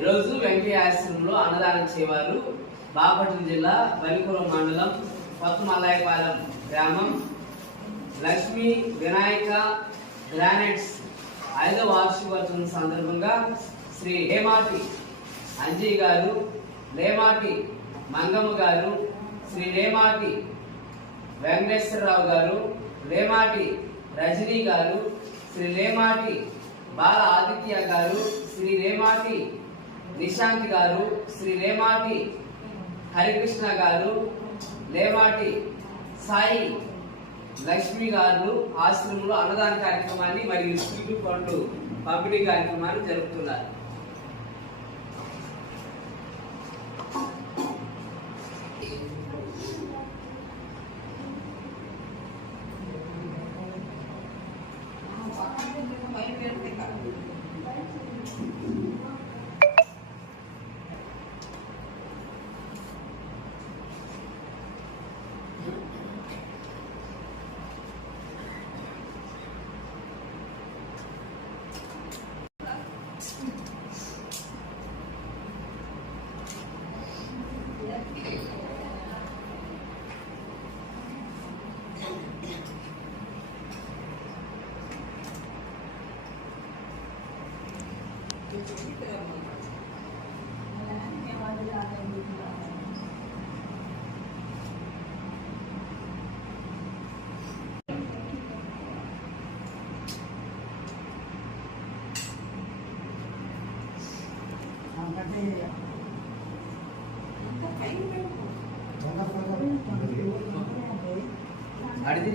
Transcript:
ఈరోజు వెంకయ్య ఆశ్రమంలో అన్నదానం చేయవారు బాపట్ల జిల్లా బలిపురం మండలం కొత్తమల్లాయపాలెం గ్రామం లక్ష్మీ వినాయక గ్రానైట్స్ 5వ వార్షికోత్సవం సందర్భంగా శ్రీ లేమాటి అంజీ గారు, లేమాటి మంగమ్మ గారు, శ్రీ లేమాటి వెంకటేశ్వరరావు గారు, లేమాటి రజనీ గారు, శ్రీ లేమాటి బాల ఆదిత్య గారు, శ్రీ లేమాటి నిశాంత్ గారు, శ్రీ లేమాటి హరికృష్ణ గారు, లేమాటి సాయి లక్ష్మి గారు ఆశ్రమంలో అన్నదాన కార్యక్రమాన్ని మరియు స్వీట్ పండ్లు పంపిణీ కార్యక్రమాన్ని జరుపుతున్నారు. అడిగి